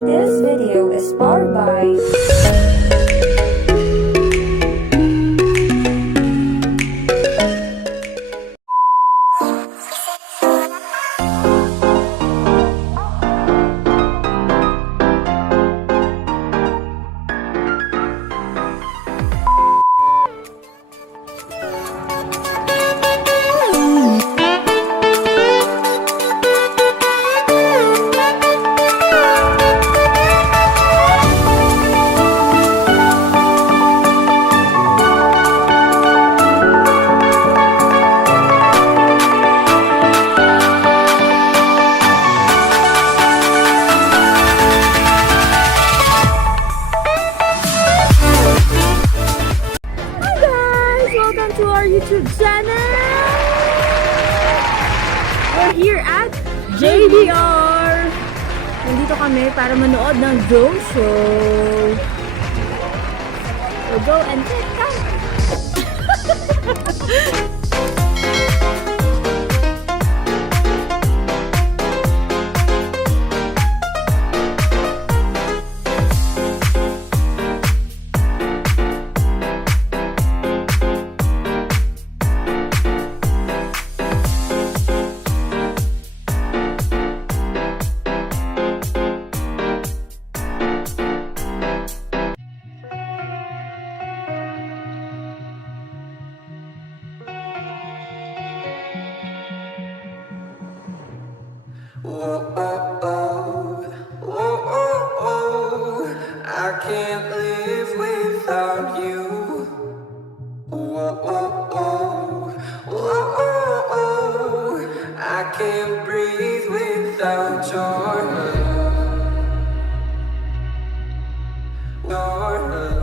This video is powered by welcome to our YouTube channel! We're here at JBR! Nandito kami para manood ng drone show. We'll go and check out! Whoa, oh, oh, whoa, oh, oh, I can't live without you. Whoa, oh, oh, whoa, oh, oh, I can't breathe without your love. Your love.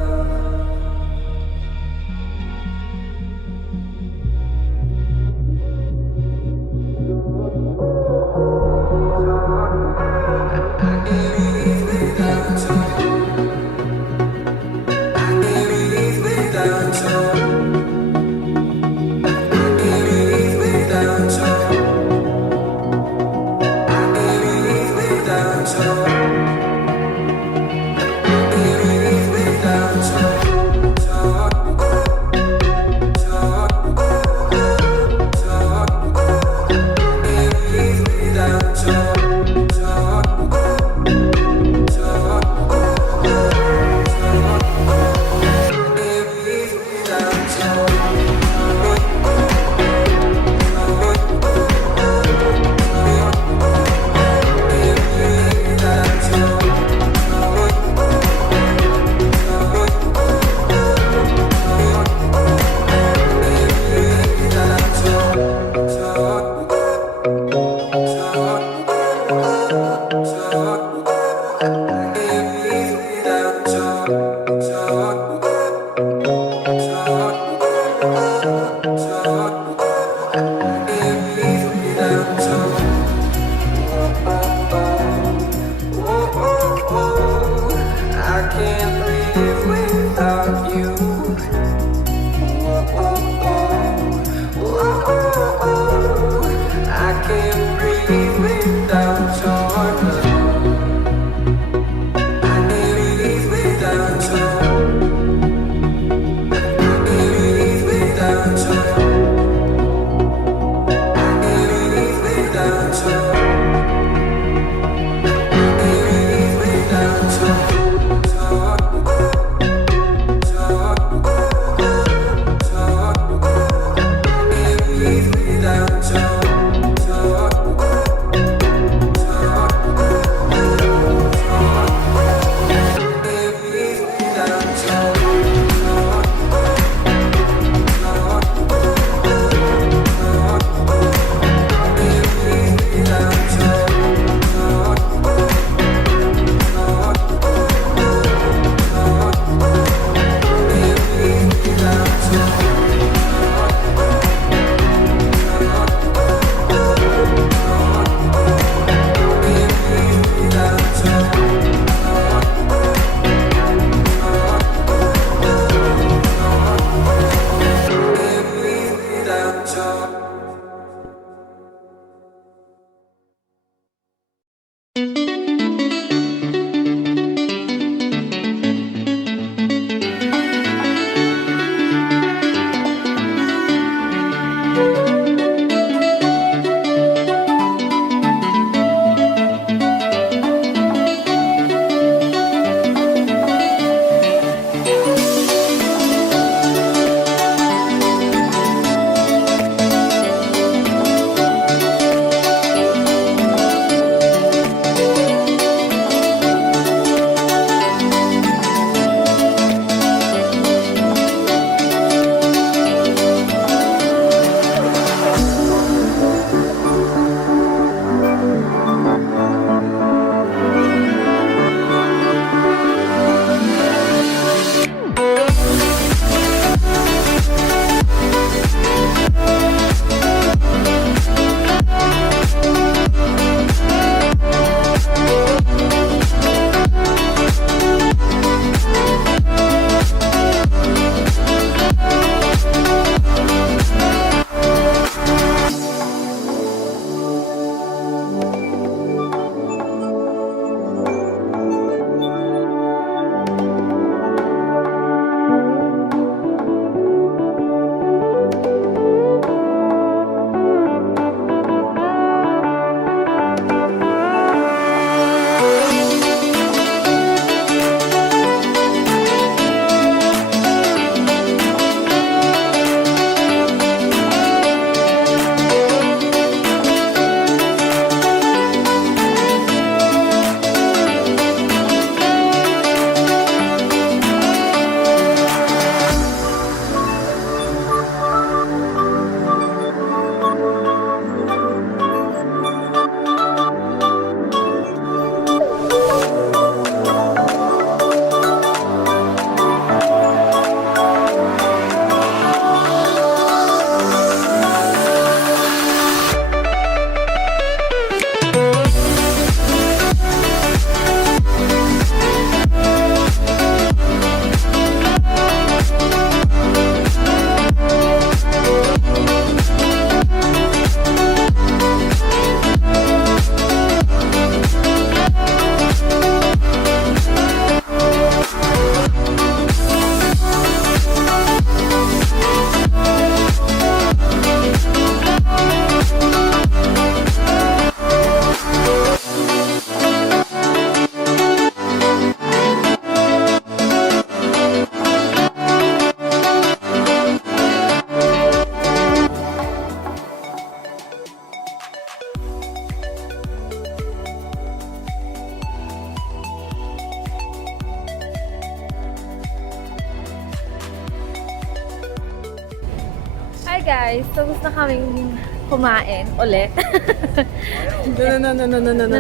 guys, tapos na kaming kumain ulit.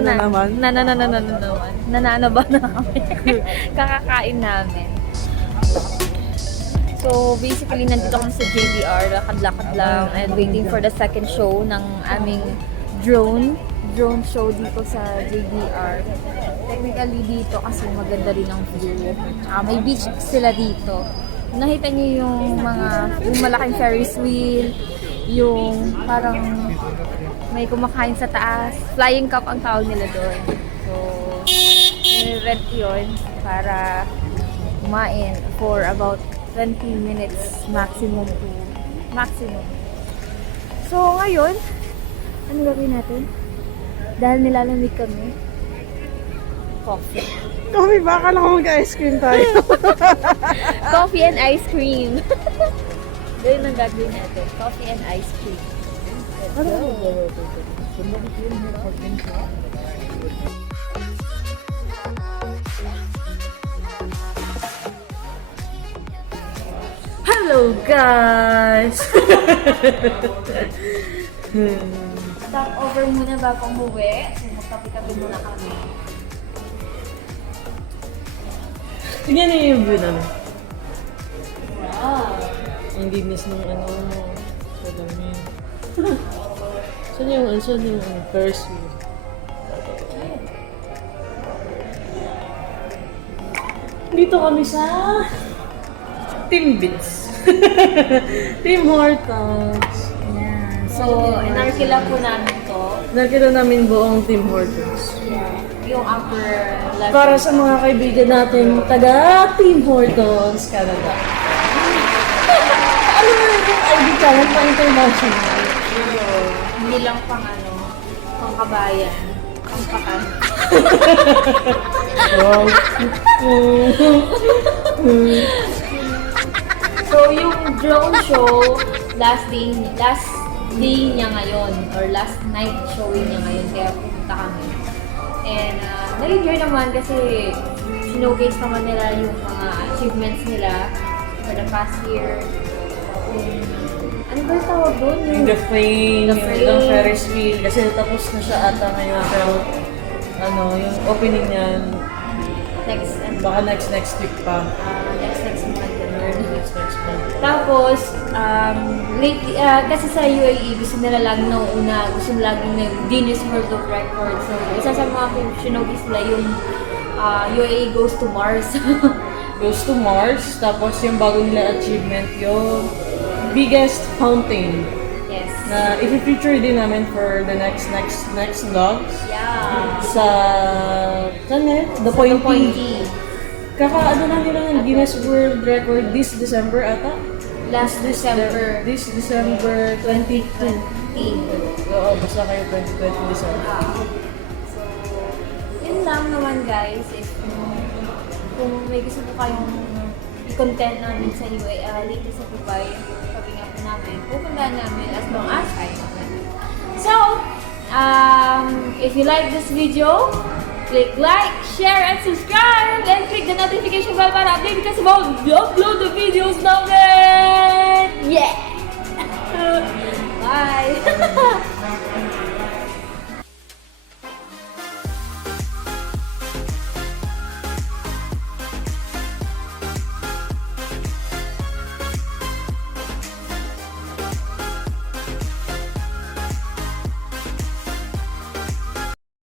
naman. Nananaba na kami. Kakakain namin. So, basically, nandito kami sa JBR, lakad-lakad lang, and waiting for the second show ng aming drone show dito sa JBR. Technically dito kasi maganda rin ang view. May beach sila dito. Nakita niyo yung malaking Ferris wheel, yung parang may kumakain sa taas. Flying cup ang tawag nila doon. So, rent yun para kumain for about 20 minutes maximum. So, ngayon, ano gagawin natin? Dahil nilalamig kami. Coffee. Coffee ba? Akala ko mag-ice cream tayo. Coffee and ice cream. Ganyan ang gagawin natin. Coffee and ice cream. Let's go. Hello guys! Stop over muna bago umuwi. So, magkape-kape muna kami. Tingnan niyo yung view namin. Wow. Ang linis ng salamin. Saan yung Ferris wheel? Dito kami sa Timbits. Tim Hortons. Ayan. So, inarkila po namin to. Nakita namin buong Tim Hortons. Yung upper left. Para sa mga kaibigan natin taga Tim Hortons, Canada. Ano mo yung ID channel pa international? Hindi lang pang pang kabayan. Pang pakan. Wow. So, yung drone show, last day niya ngayon, or last night showing niya ngayon, kaya pumunta kami. And na-enjoy naman kasi sinogate naman nila yung mga achievements nila for the past year. Ano ba yung tawag doon? The frame, The frame. yung Ferris wheel. Kasi tapos na siya ata ngayon. Pero yung opening niya, baka next week pa. Next month. Next month. Tapos, lately, kasi sa UAE, gusto nila lagi gusto nila lagi na Guinness World of Records. So, isa sa mga sinogis nila yung UAE goes to Mars. Goes to Mars. Tapos yung bago nila achievement, yung biggest fountain. Yes. Na i-feature din namin for the next vlogs. Yeah. Sa, The Pointy. Kakaano na nila ng Guinness World Record this December ata? Last December. This December 22. 20. Oo, basta kayo 2020 December. So, yun lang naman guys. If kung may gusto po kayong i-content namin sa UAE, dito sa Dubai, sabi nga po namin, pupuntahan namin as long as kaya naman. So, if you like this video, click like, share, and subscribe! And click the notification bell para update kasi mag-upload the videos namin! Yeah! Bye!